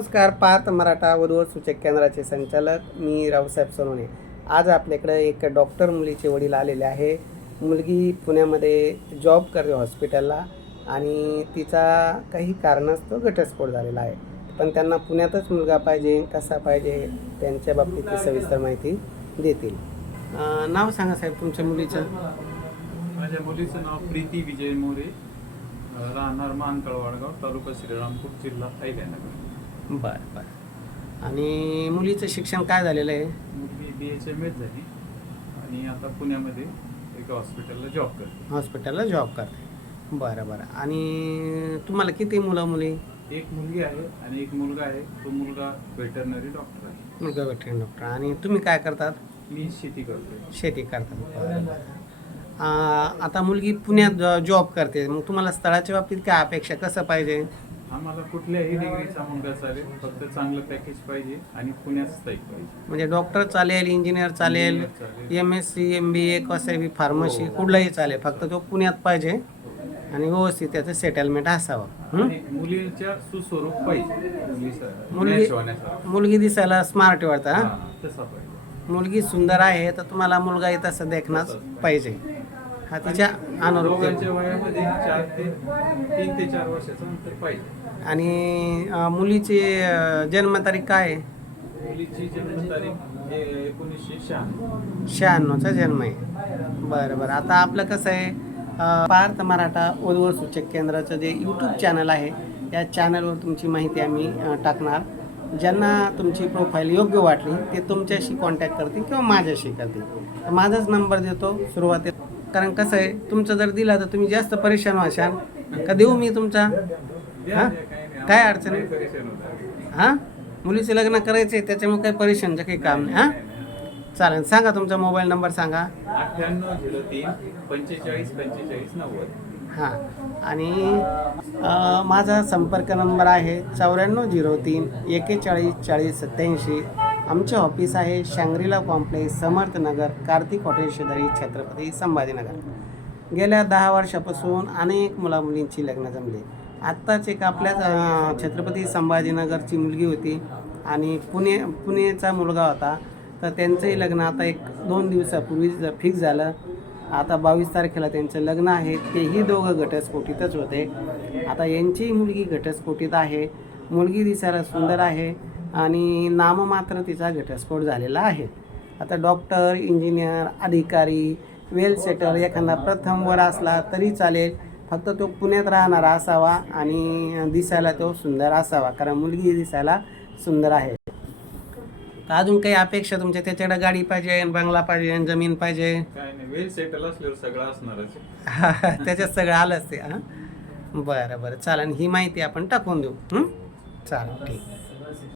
नमस्कार पार्थ मराठा वधूवर सूचक केंद्राचे संचालक मी रावसाहेब सोनवणे. आज आपल्याकडे एक डॉक्टर मुलीचे वडील आलेले आहे. मुलगी पुण्यामध्ये जॉब करते हॉस्पिटलला आणि तिचा काही कारणास्तव घटस्फोट झालेला आहे. पण त्यांना पुण्यातच मुलगा पाहिजे कसा पाहिजे त्यांच्या बाबतीत ती सविस्तर माहिती देतील. नाव सांगा साहेब तुमच्या मुलीचं. माझ्या मुलीचं नाव प्रीती विजय मोरे. राहणार मानकळ वाडगाव तालुका श्रीरामपूर जिल्हा थायलंड बरं बरं. आणि मुलीचं शिक्षण काय झालेलं आहे? मुलगी बी एच एम एस झाली आणि आता पुण्यामध्ये एका हॉस्पिटलला जॉब करते. हॉस्पिटलला जॉब करते. बरं बरं. आणि तुम्हाला किती मुलं मुली? एक मुलगी आहे आणि एक मुलगा आहे. तो मुलगा वेटरनरी डॉक्टर आहे. मुलगा वेटरन डॉक्टर आणि तुम्ही काय करतात? मी शेती करतोय शेती करतात. बरं बरं. आ, आता मुलगी पुण्यात जॉ- जॉब करते. मग तुम्हाला स्थळाच्या बाबतीत काय अपेक्षा? कसं पाहिजे? आम्हाला कुठल्याही डिग्रीचा मुलगा चालेल फक्त चांगलं पॅकेज पाहिजे आणि पुण्यात स्थायिक पाहिजे. म्हणजे डॉक्टर चालेल इंजिनियर चालेल. M S C M B A कसं बी फार्मसी कुठलाही चालेल फक्त तो पुण्यात पाहिजे आणि व्यवस्थित त्याचं सेटलमेंट असावं? आणि मुलीच्या सुस्वरूप पाहिजे. मुलीचा मुलगी match होण्यासारखा. मुलगी दिसायला स्मार्ट वाटतं हां? तसा पाहिजे. मुलगी सुंदर आहे तर तुम्हाला मुलगाही तसं देखणंच पाहिजे. हा तिच्या अनुरूप दोघांच्या वयामध्ये चार ते तीन ते चार वर्षाचं अंतर पाहिजे. आणि अं, मुलीची अं, जन्मतारीख काय आहे? मुलीची जन्मतारीख एकोणीसशे शहाण्णव. शहाण्णवचा जन्म आहे. बरं बरं. आता आपलं कसं आहे? अं, पार्थ मराठा उर्वर सूचक केंद्राचं जे यूट्यूब चॅनल आहे या चॅनलवर तुमची माहिती आम्ही अं, टाकणार. ज्यांना तुमची प्रोफाईल योग्य वाटली ते तुमच्याशी कॉन्टॅक्ट करतील किंवा माझ्याशी करतील. तर माझाच नंबर देतो. सुरुवातीला कारण कसं आहे तुमचं जर दिला तर तुम्ही जास्त परेशान व्हाल का देऊ मी तुमचा? हां? काय अडचण आहे? हां? मुलीचे लग्न करायचे त्याच्यामुळे काही परेशानचं काही काम नाही हां? चालेल सांगा तुमचा मोबाईल नंबर सांगा. अठ्ठ्याण्णव झिरो तीन पंचेचाळीस पंचेचाळीस नव्वद. हां. आणि माझा संपर्क नंबर आहे चौऱ्याण्णव झिरो तीन एकेचाळीस चाळीस सत्याऐंशी आमचे ऑफिस आहे Shangrila complex Samarthnagar Kartik hotel शेजारी छत्रपती संभाजीनगर. गेल्या दहा वर्षापासून अनेक मुलामुलींची लग्न जमली. आत्ताच एक आपल्याच छत्रपती संभाजीनगरची मुलगी होती आणि पुणे पुणेचा मुलगा होता. तर त्यांचंही लग्न आता एक दोन दिवसापूर्वी फिक्स झालं. आता बावीस तारखेला त्यांचं लग्न आहे. तेही दोघं घटस्फोटीतच होते. आता यांचीही मुलगी घटस्फोटीत आहे. मुलगी दिसायला सुंदर आहे. आणि नाममात्र तिचा घटस्फोट झालेला आहे. आता डॉक्टर इंजिनियर अधिकारी वेल सेटल एखादा प्रथम वर असला तरी चालेल. फक्त तो पुण्यात राहणारा असावा आणि दिसायला तो सुंदर असावा. कारण मुलगी दिसायला सुंदर आहे. तर अजून काही अपेक्षा तुमच्या? त्याच्याकडे गाडी पाहिजे बंगला पाहिजे जमीन पाहिजे? वेल सेटल असल्यावर सगळं असणारच. त्याच्यात सगळं आलंच ते हां? बरं बरं. चालेल. ही माहिती आपण टाकून देऊ? चालेल. ठीक.